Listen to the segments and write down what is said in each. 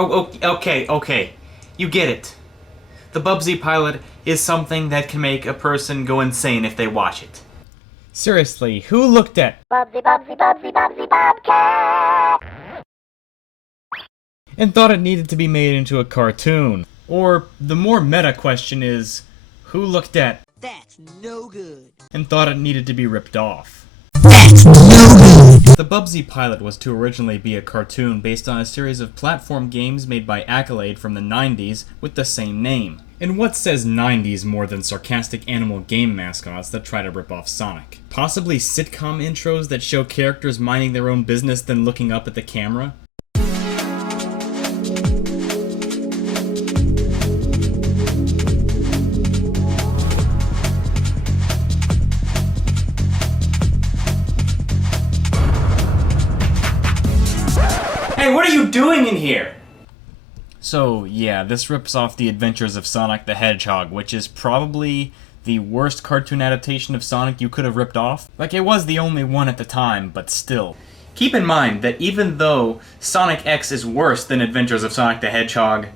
Oh, okay. You get it. The Bubsy pilot is something that can make a person go insane if they watch it. Seriously, who looked at Bubsy, Bobcat! and thought it needed to be made into a cartoon? Or the more meta question is, who looked at That's no good. and thought it needed to be ripped off? That's no good. The Bubsy pilot was to originally be a cartoon based on a series of platform games made by Accolade from the 90s with the same name. And what says 90s more than sarcastic animal game mascots that try to rip off Sonic? Possibly sitcom intros that show characters minding their own business then looking up at the camera? Hey, what are you doing in here? So, yeah, this rips off The Adventures of Sonic the Hedgehog, which is probably the worst cartoon adaptation of Sonic you could have ripped off. Like, it was the only one at the time, but still. Keep in mind that even though Sonic X is worse than Adventures of Sonic the Hedgehog,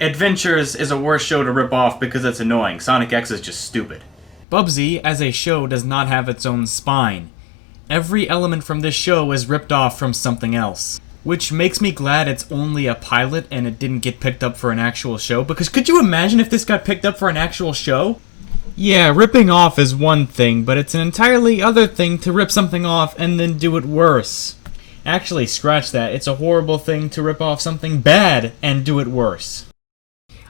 Adventures is a worse show to rip off because it's annoying. Sonic X is just stupid. Bubsy, as a show, does not have its own spine. Every element from this show is ripped off from something else. Which makes me glad it's only a pilot and it didn't get picked up for an actual show, because could you imagine if this got picked up for an actual show? Yeah, ripping off is one thing, but it's an entirely other thing to rip something off and then do it worse. Actually, scratch that. It's a horrible thing to rip off something bad and do it worse.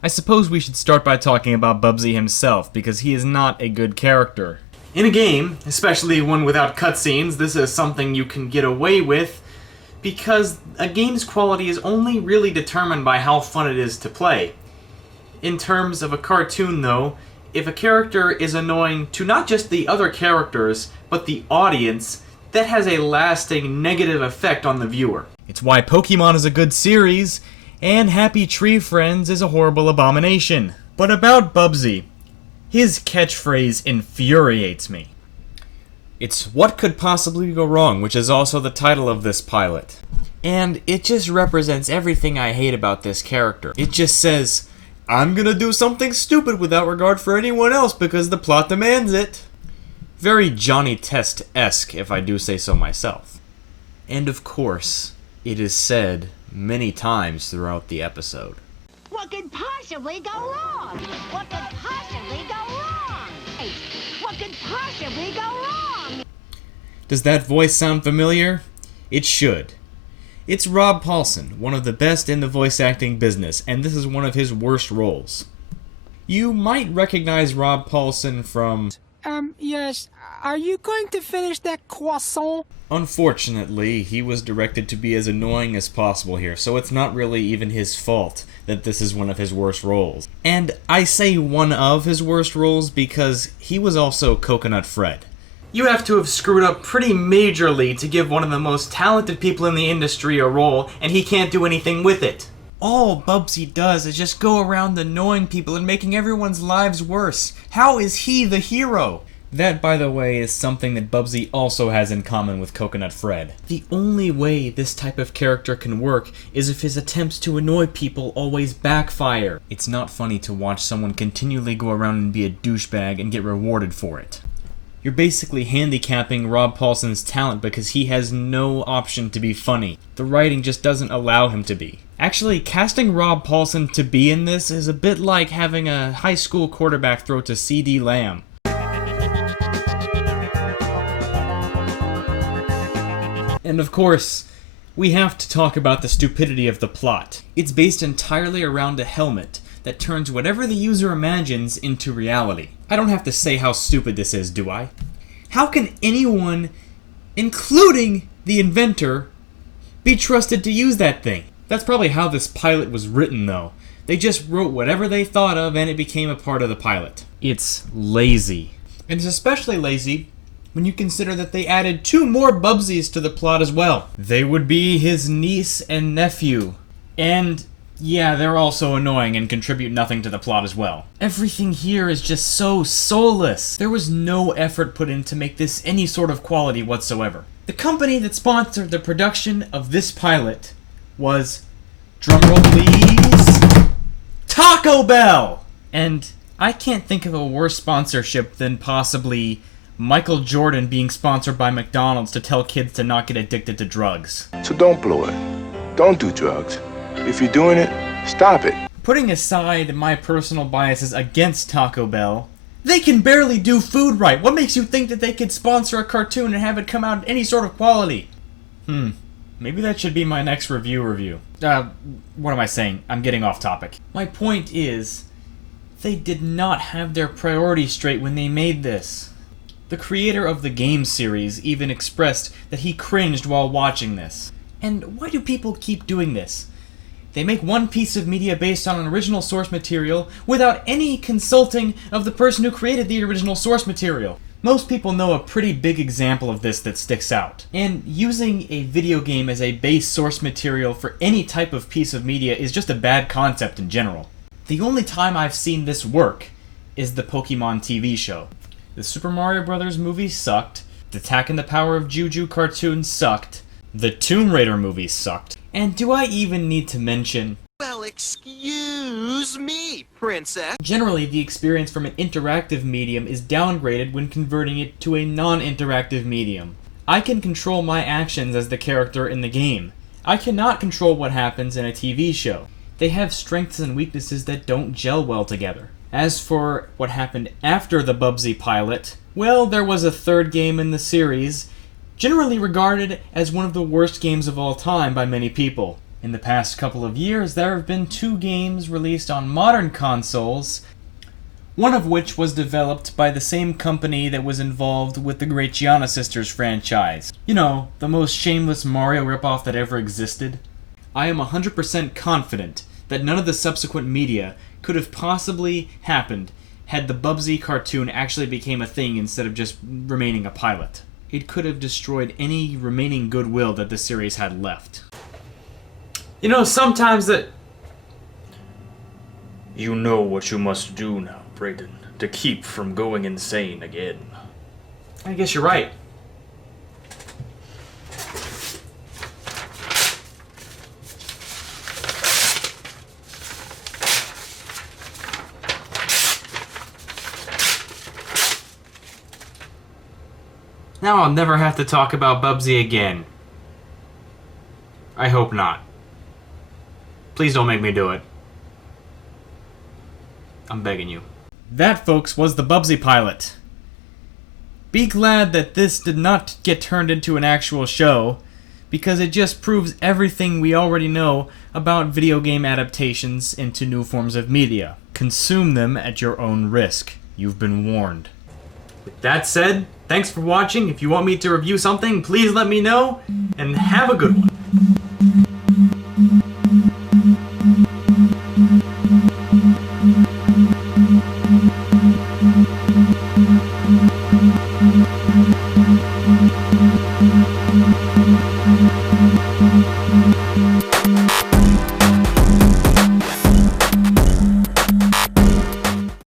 I suppose we should start by talking about Bubsy himself, because he is not a good character. In a game, especially one without cutscenes, this is something you can get away with, because a game's quality is only really determined by how fun it is to play. In terms of a cartoon, though, if a character is annoying to not just the other characters, but the audience, that has a lasting negative effect on the viewer. It's why Pokemon is a good series, and Happy Tree Friends is a horrible abomination. But about Bubsy, his catchphrase infuriates me. It's "What could possibly go wrong," which is also the title of this pilot. And it just represents everything I hate about this character. It just says, I'm gonna do something stupid without regard for anyone else because the plot demands it. Very Johnny Test-esque, if I do say so myself. And of course, it is said many times throughout the episode. What could possibly go wrong? What could possibly go wrong? What could possibly go wrong? Does that voice sound familiar? It should. It's Rob Paulsen, one of the best in the voice acting business, and this is one of his worst roles. You might recognize Rob Paulsen from... Yes. Are you going to finish that croissant? Unfortunately, he was directed to be as annoying as possible here, so it's not really even his fault that this is one of his worst roles. And I say one of his worst roles because he was also Coconut Fred. You have to have screwed up pretty majorly to give one of the most talented people in the industry a role, and he can't do anything with it. All Bubsy does is just go around annoying people and making everyone's lives worse. How is he the hero? That, by the way, is something that Bubsy also has in common with Coconut Fred. The only way this type of character can work is if his attempts to annoy people always backfire. It's not funny to watch someone continually go around and be a douchebag and get rewarded for it. You're basically handicapping Rob Paulsen's talent because he has no option to be funny. The writing just doesn't allow him to be. Actually, casting Rob Paulsen to be in this is a bit like having a high school quarterback throw to C.D. Lamb. And of course, we have to talk about the stupidity of the plot. It's based entirely around a helmet that turns whatever the user imagines into reality. I don't have to say how stupid this is, do I? How can anyone, including the inventor, be trusted to use that thing? That's probably how this pilot was written, though. They just wrote whatever they thought of and it became a part of the pilot. It's lazy. And it's especially lazy when you consider that they added 2 more Bubsies to the plot as well. They would be his niece and nephew. And yeah, they're also annoying and contribute nothing to the plot as well. Everything here is just so soulless. There was no effort put in to make this any sort of quality whatsoever. The company that sponsored the production of this pilot was, drumroll please, Taco Bell! And I can't think of a worse sponsorship than possibly Michael Jordan being sponsored by McDonald's to tell kids to not get addicted to drugs. So don't blow it. Don't do drugs. If you're doing it, stop it. Putting aside my personal biases against Taco Bell, they can barely do food right. What makes you think that they could sponsor a cartoon and have it come out in any sort of quality? Maybe that should be my next review. What am I saying? I'm getting off topic. My point is, they did not have their priorities straight when they made this. The creator of the game series even expressed that he cringed while watching this. And why do people keep doing this? They make one piece of media based on an original source material without any consulting of the person who created the original source material. Most people know a pretty big example of this that sticks out. And using a video game as a base source material for any type of piece of media is just a bad concept in general. The only time I've seen this work is the Pokemon TV show. The Super Mario Bros. Movie sucked, the Attack and the Power of Juju cartoon sucked, the Tomb Raider movie sucked, and do I even need to mention... Well, excuse me, princess. Generally, the experience from an interactive medium is downgraded when converting it to a non-interactive medium. I can control my actions as the character in the game. I cannot control what happens in a TV show. They have strengths and weaknesses that don't gel well together. As for what happened after the Bubsy pilot, well, there was a 3rd game in the series, generally regarded as one of the worst games of all time by many people. In the past couple of years, there have been 2 games released on modern consoles, one of which was developed by the same company that was involved with the Great Gianna Sisters franchise. You know, the most shameless Mario ripoff that ever existed. I am 100% confident that none of the subsequent media could have possibly happened had the Bubsy cartoon actually became a thing instead of just remaining a pilot. It could have destroyed any remaining goodwill that the series had left. You know, sometimes that... You know what you must do now, Brayden, to keep from going insane again. I guess you're right. Now I'll never have to talk about Bubsy again. I hope not. Please don't make me do it. I'm begging you. That, folks, was the Bubsy pilot. Be glad that this did not get turned into an actual show, because it just proves everything we already know about video game adaptations into new forms of media. Consume them at your own risk. You've been warned. With that said, thanks for watching. If you want me to review something, please let me know, and have a good one.